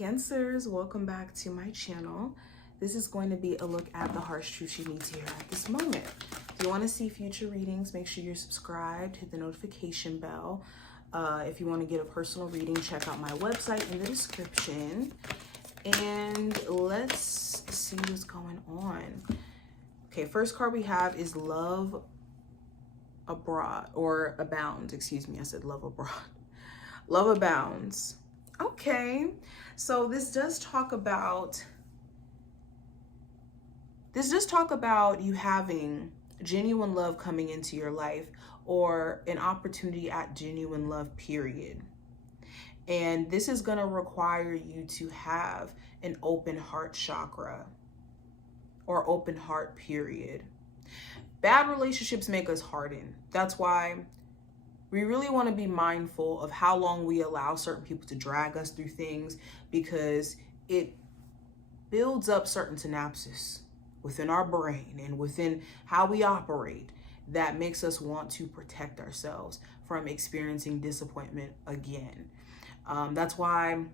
Cancers, welcome back to my channel. This is going to be a look at the harsh truths you need to hear at this moment. If you want to see future readings, make sure you're subscribed, hit the notification bell. If you want to get a personal reading, check out my website in the description. And let's see what's going on. Okay, first card we have is Love Abroad, or Abounds, excuse me, I said Love Abroad. Love Abounds. Okay, so this does talk about you having genuine love coming into your life, or an opportunity at genuine love, period. And this is going to require you to have an open heart chakra, or open heart, period. Bad relationships make us harden. That's why we really want to be mindful of how long we allow certain people to drag us through things, because it builds up certain synapses within our brain and within how we operate that makes us want to protect ourselves from experiencing disappointment again. That's why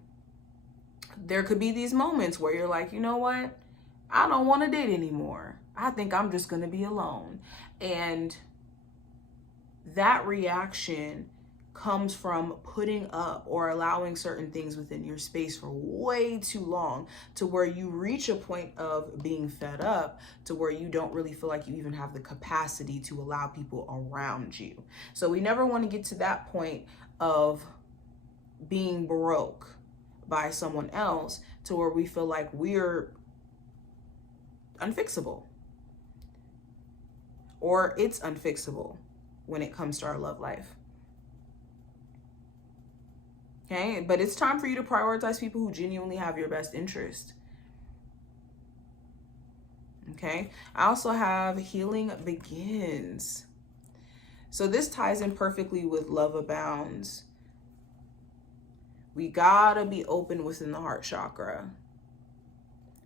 there could be these moments where you're like, you know what? I don't want to date anymore. I think I'm just going to be alone. And that reaction comes from putting up or allowing certain things within your space for way too long, to where you reach a point of being fed up, to where you don't really feel like you even have the capacity to allow people around you. So we never want to get to that point of being broke by someone else, to where we feel like we're unfixable, or it's unfixable when it comes to our love life. Okay, but it's time for you to prioritize people who genuinely have your best interest. Okay, I also have Healing Begins. So this ties in perfectly with Love Abounds. We gotta be open within the heart chakra.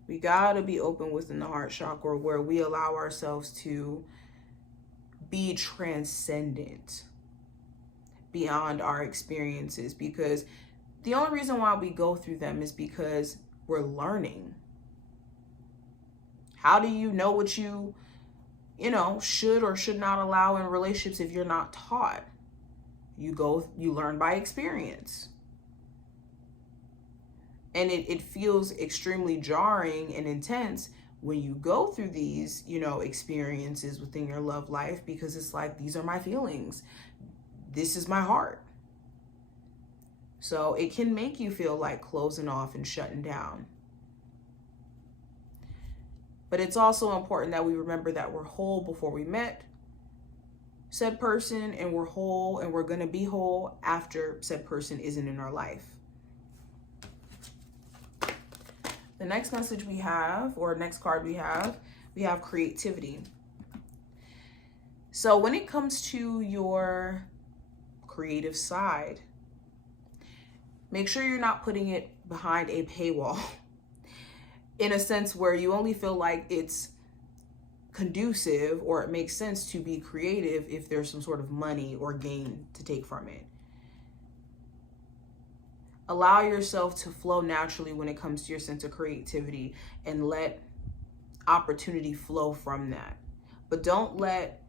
We gotta be open within the heart chakra, where we allow ourselves to be transcendent beyond our experiences, because the only reason why we go through them is because we're learning. How do you know what you should or should not allow in relationships if you're not taught? You learn by experience. And it feels extremely jarring and intense when you go through these, experiences within your love life, because it's like, these are my feelings. This is my heart. So it can make you feel like closing off and shutting down. But it's also important that we remember that we're whole before we met said person, and we're whole and we're going to be whole after said person isn't in our life. The next message we have, or next card we have creativity. So when it comes to your creative side, make sure you're not putting it behind a paywall in a sense where you only feel like it's conducive or it makes sense to be creative if there's some sort of money or gain to take from it. Allow yourself to flow naturally when it comes to your sense of creativity, and let opportunity flow from that. But don't let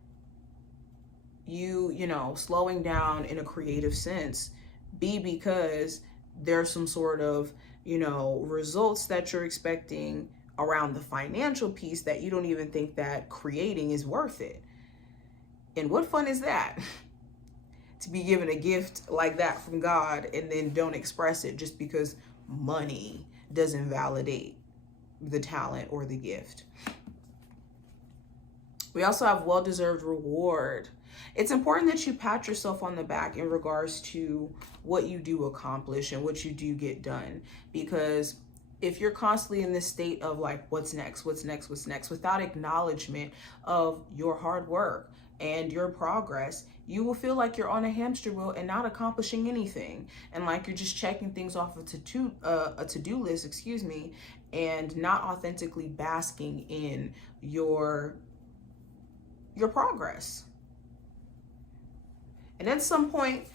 you, slowing down in a creative sense be because there's some sort of, results that you're expecting around the financial piece that you don't even think that creating is worth it. And what fun is that? To be given a gift like that from God and then don't express it just because money doesn't validate the talent or the gift. We also have well-deserved reward. It's important that you pat yourself on the back in regards to what you do accomplish and what you do get done. Because if you're constantly in this state of like, what's next, without acknowledgement of your hard work and your progress, you will feel like you're on a hamster wheel and not accomplishing anything. And like you're just checking things off a to-do list, and not authentically basking in your progress. And at some point,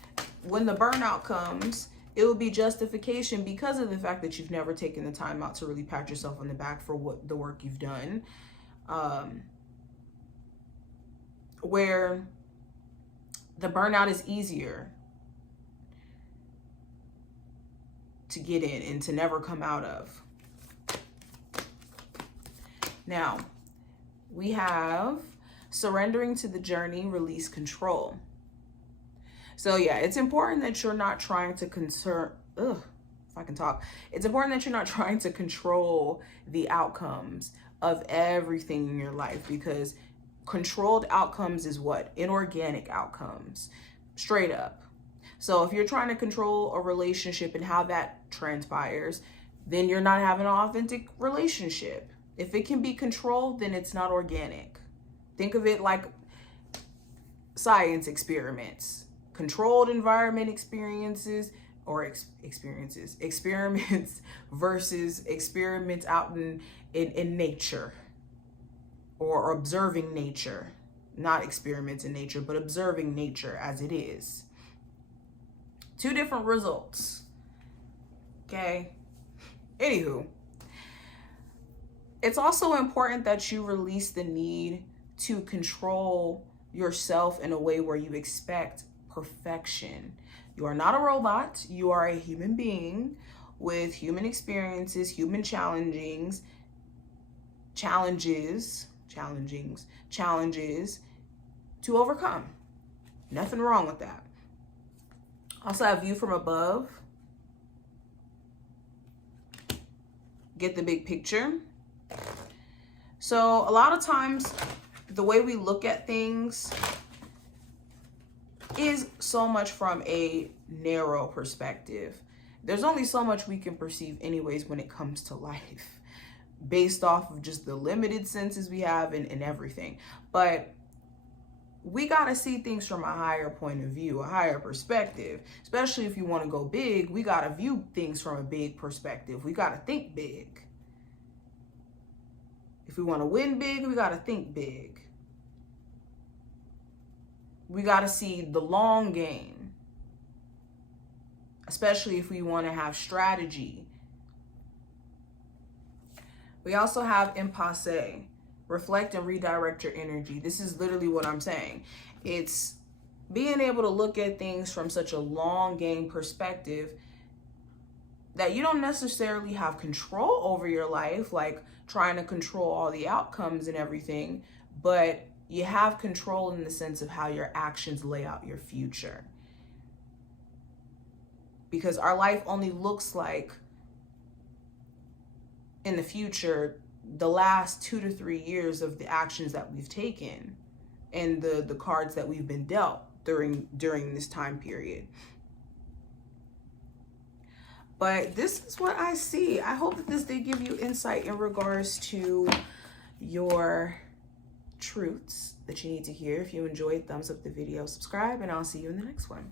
when the burnout comes it will be justification because of the fact that you've never taken the time out to really pat yourself on the back for what the work you've done. Where the burnout is easier to get in and to never come out of. Now, we have surrendering to the journey, release control. So yeah, it's important that you're not trying to It's important that you're not trying to control the outcomes of everything in your life, because controlled outcomes is what? Inorganic outcomes, straight up. So if you're trying to control a relationship and how that transpires, then you're not having an authentic relationship. If it can be controlled, then it's not organic. Think of it like science experiments. Controlled environment experiences experiments versus experiments out in nature, or observing nature. Not experiments in nature, but observing nature as it is. Two different results. Okay? Anywho, it's also important that you release the need to control yourself in a way where you expect perfection. You are not a robot. You are a human being with human experiences, human challenges to overcome. Nothing wrong with that. Also have view from above. Get the big picture. So a lot of times the way we look at things is so much from a narrow perspective. There's only so much we can perceive anyways when it comes to life, based off of just the limited senses we have and everything. But we got to see things from a higher point of view, a higher perspective. Especially if you want to go big, we got to view things from a big perspective. We got to think big. If we want to win big, we got to think big. We got to see the long game, especially if we want to have strategy. We also have impasse, reflect and redirect your energy. This is literally what I'm saying. It's being able to look at things from such a long game perspective that you don't necessarily have control over your life, like trying to control all the outcomes and everything, but you have control in the sense of how your actions lay out your future. Because our life only looks like, in the future, the last 2 to 3 years of the actions that we've taken and the cards that we've been dealt during this time period. But this is what I see. I hope that this did give you insight in regards to your truths that you need to hear. If you enjoyed, thumbs up the video, subscribe, and I'll see you in the next one.